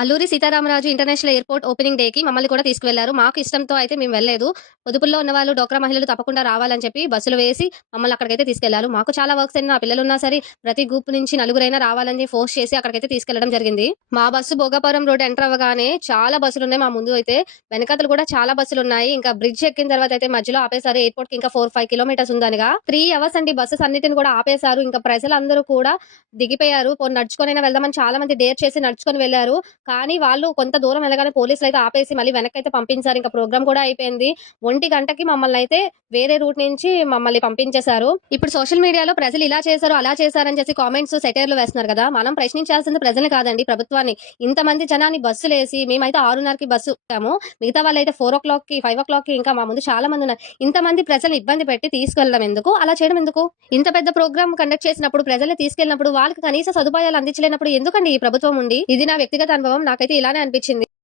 Alluri Sitaramaraju international airport opening డేకి మమ్మల్ని కూడా తీసుకువెళ్లారు. మాకు ఇష్టంతో అయితే మేము వెళ్ళలేదు. పొదుపుల్లో ఉన్నవాళ్ళు, డోక్రా మహిళలు తప్పకుండా రావాలని చెప్పి బస్సులు వేసి మమ్మల్ని అక్కడికైతే తీసుకెళ్లారు. మాకు చాలా వర్క్స్ అయినా పిల్లలున్నా సరే ప్రతి గ్రూప్ నుంచి నలుగురైనా రావాలని ఫోర్స్ చేసి అక్కడికైతే తీసుకెళ్లడం జరిగింది. మా బస్సు భోగాపురం రోడ్ ఎంటర్ అవ్వగానే చాలా బస్సులున్నాయి. మా ముందు అయితే వెనకాతలు కూడా చాలా బస్సులున్నాయి. ఇంకా బ్రిడ్జ్ ఎక్కిన తర్వాత అయితే మధ్యలో ఆపేశారు. ఎయిర్‌పోర్ట్‌కి ఇంకా 4, 5 కిలోమీటర్స్ ఉందనగా 3 అవర్స్ అండి బసెస్ అన్నిటిని కూడా ఆపేశారు. ఇంకా ప్రజలందరూ కూడా దిగిపోయారు. పోనీ నడుచుకొనైనా వెళ్దామని చాలా మంది డేర్ చేసి నడుచుకొని వెళ్లారు. కానీ వాళ్ళు కొంత దూరం వెళ్ళగానే పోలీసులైతే ఆపేసి మళ్ళీ వెనక్కైతే పంపించారు. ఇంకా ప్రోగ్రామ్ కూడా అయిపోయింది. 1 గంటకి మమ్మల్నయితే వేరే రూట్ నుంచి మమ్మల్ని పంపించేశారు. ఇప్పుడు సోషల్ మీడియాలో ప్రజలు ఇలా చేశారు, అలా చేశారని చేసి కామెంట్స్, సెటైర్‌లు వేస్తున్నారు కదా! మనం ప్రశ్నించాల్సింది ప్రజల్ని కాదండి, ప్రభుత్వాన్ని. ఇంతమంది జనాన్ని బస్సులేసి మేమైతే 6:30కి బస్సు ఎక్కాము. మిగతా వాళ్ళైతే 4:00కి, 5:00కి ఇంకా మా ముందు చాలా మందున్నారు. ఇంతమంది ప్రజల్ని ఇబ్బంది పెట్టి తీసుకెళ్ళడం ఎందుకు? అలా చేయడం ఎందుకు? ఇంత పెద్ద ప్రోగ్రామ్ కండక్ట్ చేసినప్పుడు, ప్రజల్ని తీసుకెళ్ళినప్పుడు వాళ్ళకి కనీస సదుపాయాలు అందించలేనప్పుడు ఎందుకండి ఈ ప్రభుత్వం ఉండి? ఇది నా వ్యక్తిగత అనుభవం. నాకైతే ఇలానే అనిపించింది.